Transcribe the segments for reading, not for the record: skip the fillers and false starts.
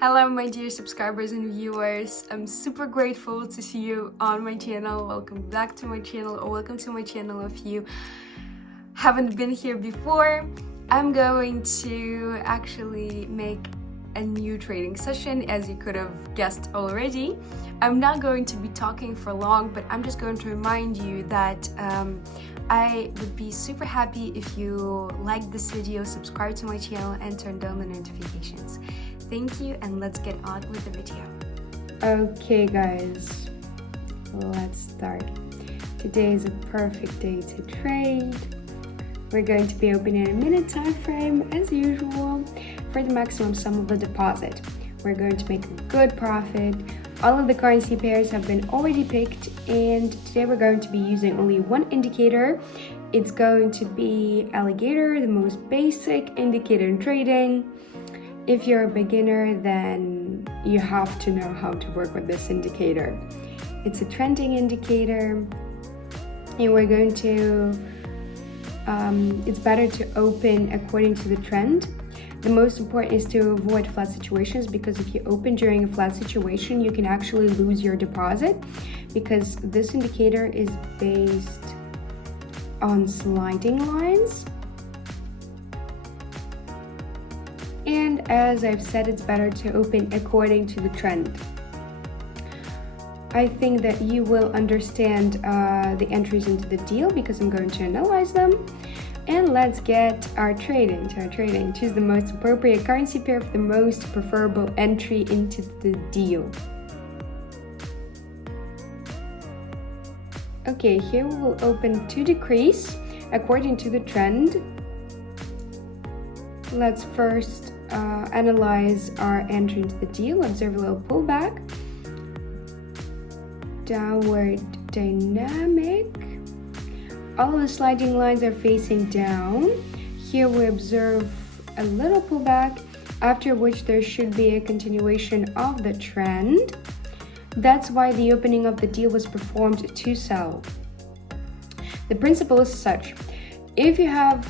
Hello my dear subscribers and viewers, I'm super grateful to see you on my channel. Welcome back to my channel, or welcome to my channel if you haven't been here before. I'm going to actually make a new trading session, as you could have guessed already. I'm not going to be talking for long, but I'm just going to remind you that I would be super happy if you like this video, subscribe to my channel and turn on the notifications. Thank you, and let's get on with the video. Okay guys, let's start. Today is a perfect day to trade. We're going to be opening a minute time frame as usual for the maximum sum of the deposit. We're going to make a good profit. All of the currency pairs have been already picked, and today we're going to be using only one indicator. It's going to be alligator, the most basic indicator in trading. If you're a beginner, then you have to know how to work with this indicator. It's a trending indicator, and we're going to it's better to open according to the trend. The most important is to avoid flat situations, because if you open during a flat situation, you can actually lose your deposit, because this indicator is based on sliding lines. And as I've said, it's better to open according to the trend. I think that you will understand the entries into the deal, because I'm going to analyze them. And let's get our trading to our trading. Choose the most appropriate currency pair for the most preferable entry into the deal. Okay, here we will open to decrease according to the trend. Let's first analyze our entry into the deal. Observe a little pullback. Downward dynamic. All of the sliding lines are facing down. Here we observe a little pullback, after which there should be a continuation of the trend. That's why the opening of the deal was performed to sell. The principle is such: if we have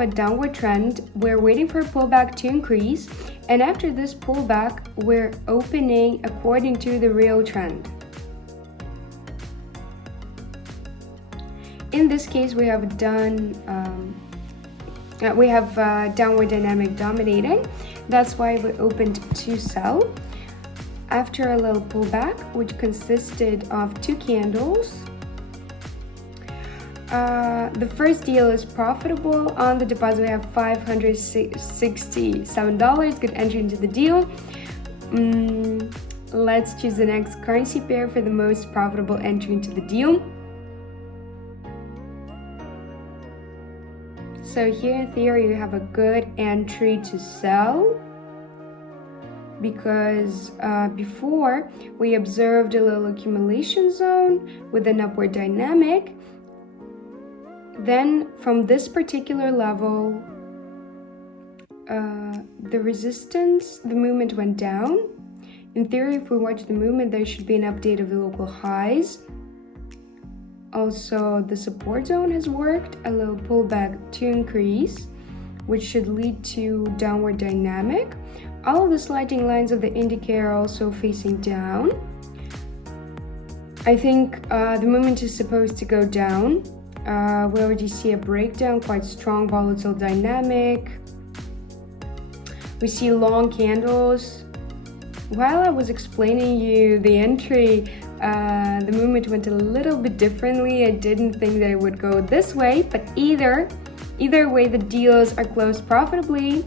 a downward trend, we're waiting for a pullback to increase, and after this pullback, we're opening according to the real trend. In this case, we have downward dynamic dominating. That's why we opened to sell. After a little pullback, which consisted of two candles, the first deal is profitable. On the deposit, we have $567. Good entry into the deal. Let's choose the next currency pair for the most profitable entry into the deal. So here in theory, you have a good entry to sell, because before we observed a little accumulation zone with an upward dynamic. Then from this particular level, the resistance, the movement went down. In theory, if we watch the movement, there should be an update of the local highs. Also, the support zone has worked, a little pullback to increase, which should lead to downward dynamic. All of the sliding lines of the indicator are also facing down. I think the movement is supposed to go down. We already see a breakdown, quite strong volatile dynamic. We see long candles. While I was explaining you the entry, the movement went a little bit differently. I didn't think that it would go this way, but either way, the deals are closed profitably.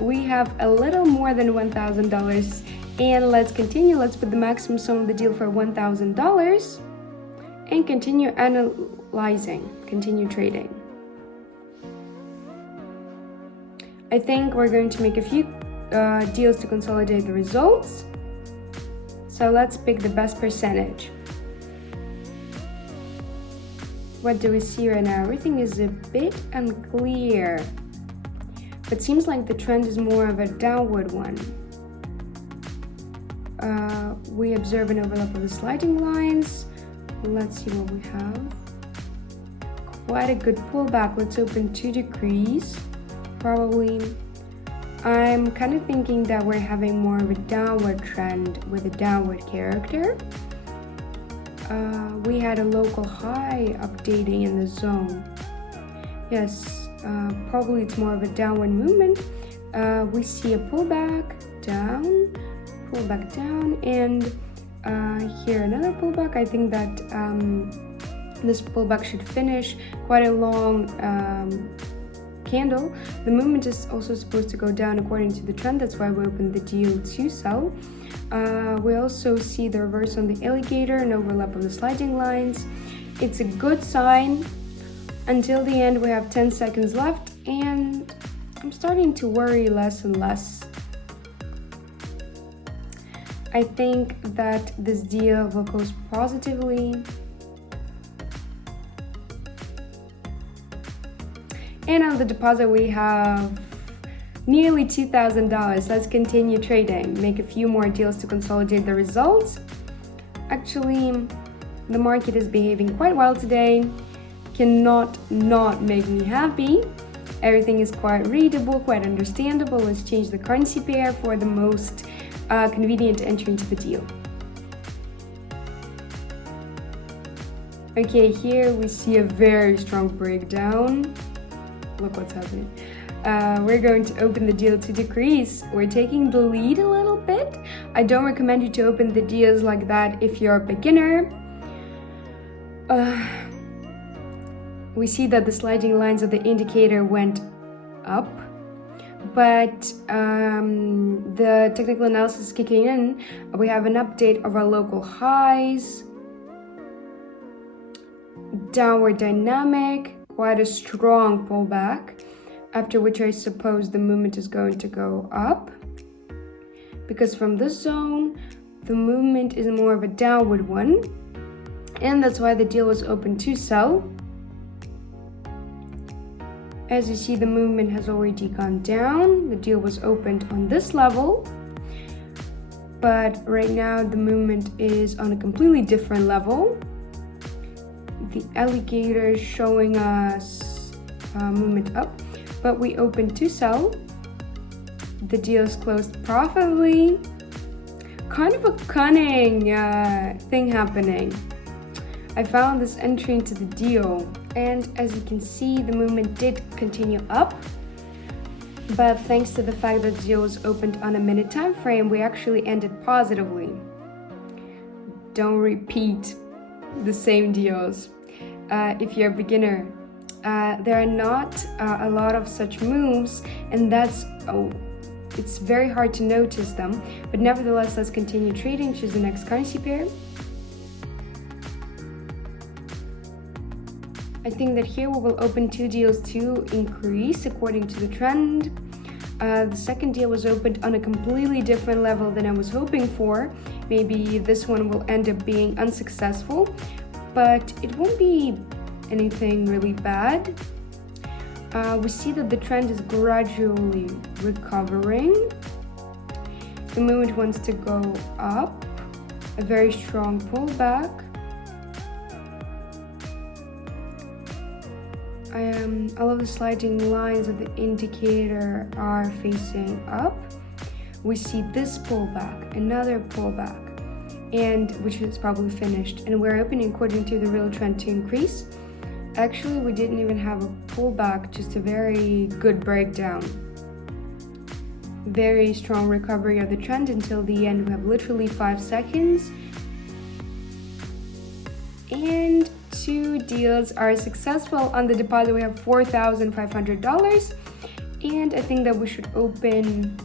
We have a little more than $1,000, and let's continue. Let's put the maximum sum of the deal for $1,000 and continue analyzing, continue trading. I think we're going to make a few deals to consolidate the results. So let's pick the best percentage. What do we see right now? Everything is a bit unclear, but seems like the trend is more of a downward one. We observe an overlap of the sliding lines. Let's see what we have. Quite a good pullback. Let's open to decrease. Probably I'm kind of thinking that we're having more of a downward trend with a downward character. We had a local high updating in the zone. Yes, probably it's more of a downward movement. We see a pullback down, and here another pullback. I think that this pullback should finish quite a long candle. The movement is also supposed to go down according to the trend. That's why we opened the deal to sell. We also see the reverse on the alligator and overlap of the sliding lines. It's a good sign. Until the end, we have 10 seconds left, and I'm starting to worry less and less. I think that this deal will close positively. And on the deposit, we have nearly $2,000. Let's continue trading. Make a few more deals to consolidate the results. Actually, the market is behaving quite well today. Cannot not make me happy. Everything is quite readable, quite understandable. Let's change the currency pair for the most convenient entry into the deal. Okay, here we see a very strong breakdown. Look what's happening. We're going to open the deal to decrease. We're taking the lead a little bit. I don't recommend you to open the deals like that if you're a beginner. We see that the sliding lines of the indicator went up, but the technical analysis is kicking in. We have an update of our local highs, downward dynamic, quite a strong pullback, after which I suppose the movement is going to go up, because from this zone the movement is more of a downward one, and that's why the deal was open to sell. As you see, the movement has already gone down. The deal was opened on this level, but right now the movement is on a completely different level. The alligator is showing us movement up, but we opened to sell. The deal is closed profitably. Kind of a cunning thing happening. I found this entry into the deal, and as you can see, the movement did continue up, but thanks to the fact that the deal was opened on a minute time frame, we actually ended positively. Don't repeat the same deals if you're a beginner. There are not a lot of such moves, and it's very hard to notice them, but nevertheless, let's continue trading. Choose the next currency pair. I think that here we will open two deals to increase according to the trend. The second deal was opened on a completely different level than I was hoping for. Maybe this one will end up being unsuccessful, but it won't be anything really bad. We see that the trend is gradually recovering. The movement wants to go up, a very strong pullback. All of the sliding lines of the indicator are facing up. We see this pullback, another pullback, and which is probably finished, and we're opening according to the real trend to increase. Actually, we didn't even have a pullback, just a very good breakdown. Very strong recovery of the trend until the end. We have literally 5 seconds. And 2 deals are successful. On the deposit, we have $4,500. And I think that we should open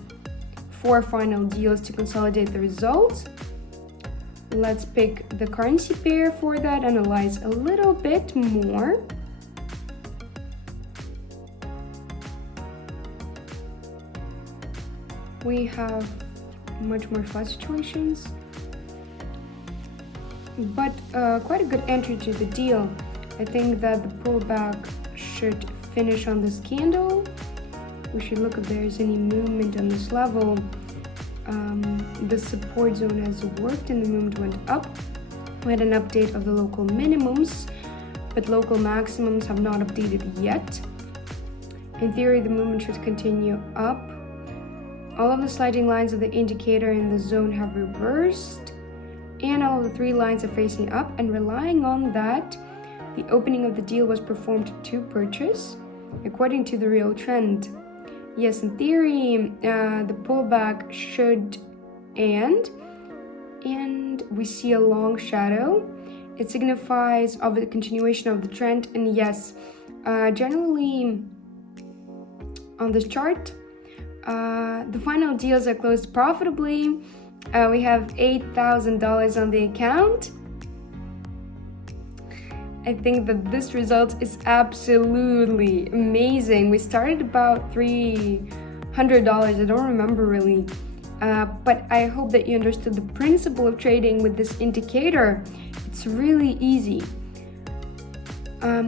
4 final deals to consolidate the results. Let's pick the currency pair for that, analyze a little bit more. We have much more flat situations, but quite a good entry to the deal. I think that the pullback should finish on this candle. We should look if there's any movement on this level. The support zone has worked and the movement went up. We had an update of the local minimums, but local maximums have not updated yet. In theory, the movement should continue up All of the sliding lines of the indicator in the zone have reversed, and all of the 3 lines are facing up, and relying on that, the opening of the deal was performed to purchase according to the real trend. Yes, in theory, the pullback should end, and we see a long shadow. It signifies of the continuation of the trend, and yes, generally on this chart, the final deals are closed profitably. We have $8,000 on the account. I think that this result is absolutely amazing. We started about $300. I don't remember really. But I hope that you understood the principle of trading with this indicator. It's really easy.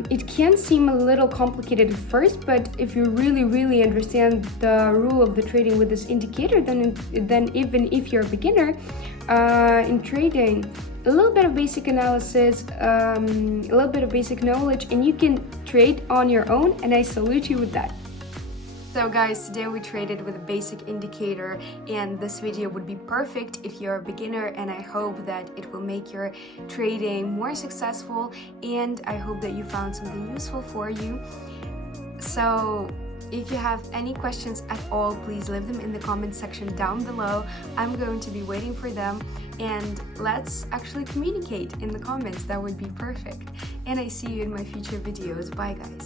It can seem a little complicated at first, but if you really understand the rule of the trading with this indicator, then even if you're a beginner in trading, a little bit of basic analysis, a little bit of basic knowledge, and you can trade on your own, and I salute you with that. So guys, today we traded with a basic indicator, and this video would be perfect if you're a beginner, and I hope that it will make your trading more successful, and I hope that you found something useful for you. So if you have any questions at all, please leave them in the comment section down below. I'm going to be waiting for them, and let's actually communicate in the comments. That would be perfect. And I see you in my future videos. Bye guys.